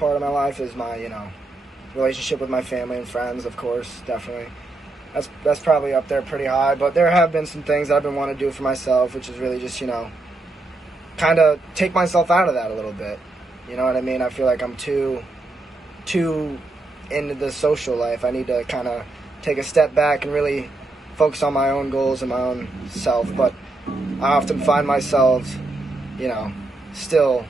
part of my life is my, relationship with my family and friends, of course, definitely. That's probably up there pretty high, but there have been some things that I've been wanting to do for myself, which is really just, kind of take myself out of that a little bit. You know what I mean? I feel like I'm too into the social life. I need to kind of take a step back and really focus on my own goals and my own self, but I often find myself, still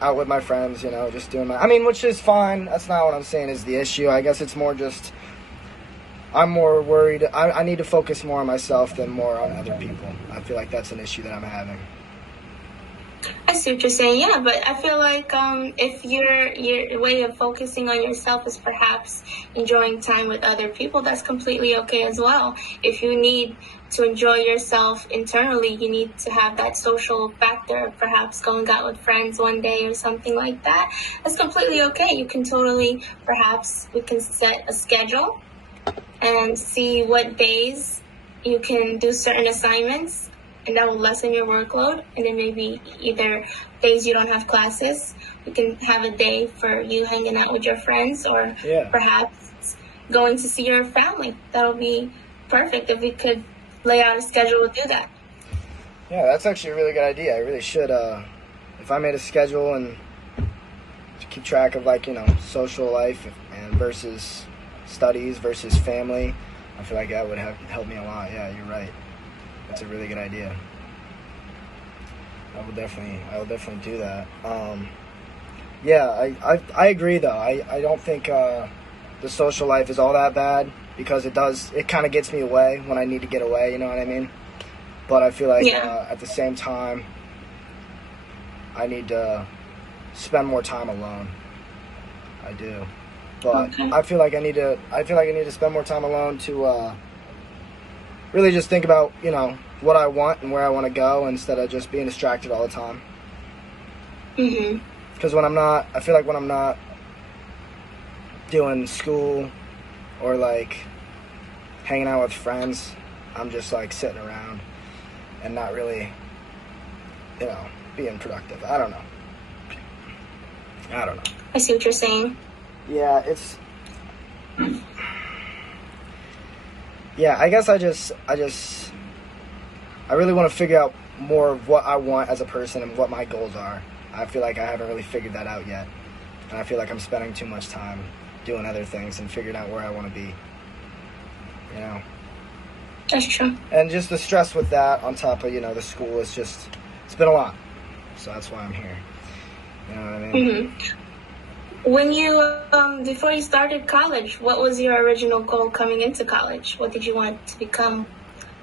out with my friends, just doing which is fine. That's not what I'm saying is the issue. I guess it's more just, I'm more worried. I need to focus more on myself than more on other people. I feel like that's an issue that I'm having. I see what you're saying, yeah, but I feel like if your way of focusing on yourself is perhaps enjoying time with other people, that's completely okay as well. If you need to enjoy yourself internally, you need to have that social factor, perhaps going out with friends one day or something like that. That's completely okay. You can perhaps we can set a schedule and see what days you can do certain assignments, and that will lessen your workload. And then maybe either days you don't have classes, you can have a day for you hanging out with your friends, or perhaps going to see your family. That'll be perfect if we could lay out a schedule to do that. Yeah, that's actually a really good idea. I really should, if I made a schedule and to keep track of social life and versus studies versus family, I feel like that would help me a lot. Yeah, you're right. That's a really good idea. I will definitely do that. I agree though. I don't think the social life is all that bad, because it kind of gets me away when I need to get away, you know what I mean? But I feel like at the same time, I need to spend more time alone. I do. But okay. I feel like I need to spend more time alone to really just think about, what I want and where I want to go, instead of just being distracted all the time. Mhm. Because I feel like when I'm not doing school or hanging out with friends, I'm just sitting around and not really, being productive. I don't know. I see what you're saying. Yeah, I guess I really want to figure out more of what I want as a person and what my goals are. I feel like I haven't really figured that out yet. And I feel like I'm spending too much time doing other things and figuring out where I want to be. That's true. And just the stress with that on top of, the school it's been a lot. So that's why I'm here. You know what I mean? Mm-hmm. When you, before you started college, what was your original goal coming into college? What did you want to become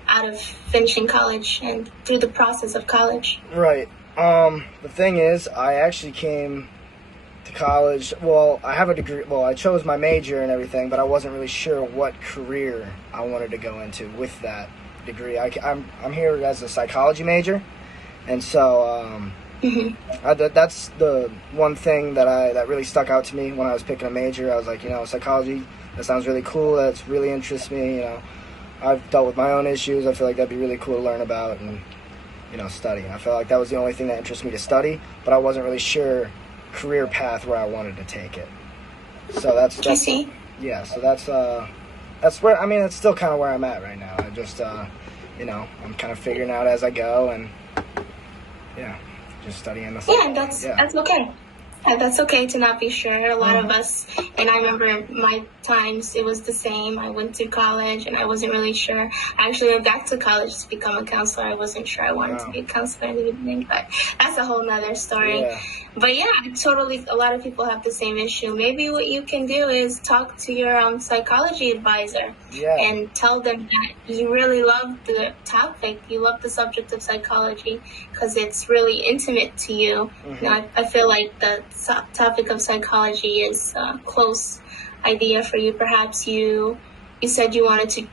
out of finishing college and through the process of college? Right. The thing is, I actually came to college. Well, I have a degree. Well, I chose my major and everything, but I wasn't really sure what career I wanted to go into with that degree. I'm here as a psychology major, and so that's the one thing that really stuck out to me when I was picking a major. I was like, psychology. That sounds really cool. That's really interests me. I've dealt with my own issues. I feel like that'd be really cool to learn about and, study. I felt like that was the only thing that interested me to study, but I wasn't really sure career path where I wanted to take it. So that's I see. Yeah, so that's where, that's still kind of where I'm at right now. I just, I'm kind of figuring out as I go, and, just studying the Yeah, that's okay. That's okay to not be sure. A lot of us, and I remember my times, it was the same. I went to college and I wasn't really sure. I actually went back to college to become a counselor. I wasn't sure I wanted to be a counselor in the beginning, but that's a whole nother story. Yeah. But yeah, totally, a lot of people have the same issue. Maybe what you can do is talk to your psychology advisor and tell them that you really love the topic, you love the subject of psychology because it's really intimate to you. Now, I feel like the topic of psychology is a close idea for you. Perhaps you said you wanted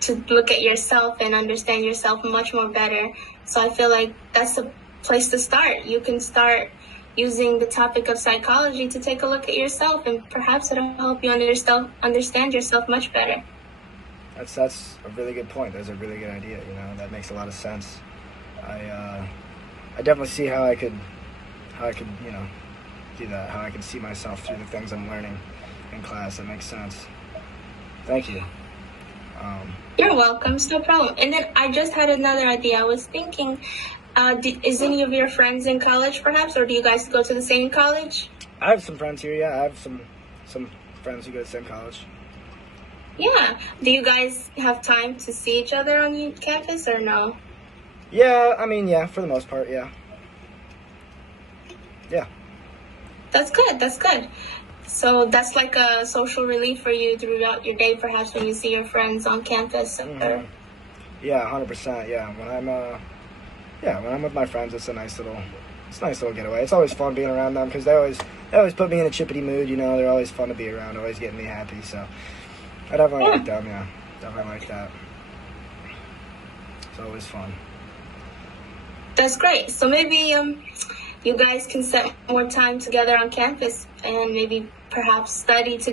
to look at yourself and understand yourself much more better. So I feel like that's the place to start. You can start using the topic of psychology to take a look at yourself, and perhaps it'll help you understand yourself much better. That's a really good point. That's a really good idea. That makes a lot of sense. I definitely see how I could do that. How I can see myself through the things I'm learning in class. That makes sense. Thank you. You're welcome. It's no problem. And then I just had another idea. I was thinking, is any of your friends in college, perhaps, or do you guys go to the same college? I have some friends here. Yeah, I have some friends who go to the same college. Yeah. Do you guys have time to see each other on campus or no? Yeah, I mean, yeah, for the most part, yeah. Yeah. That's good. That's good. So that's like a social relief for you throughout your day, perhaps when you see your friends on campus. Mm-hmm. Yeah, 100%. Yeah, when I'm with my friends, it's a nice little getaway. It's always fun being around them because they always put me in a chippity mood. You know, they're always fun to be around, always getting me happy. So I definitely like them. Yeah, definitely like that. It's always fun. That's great. So maybe you guys can set more time together on campus and maybe perhaps study together.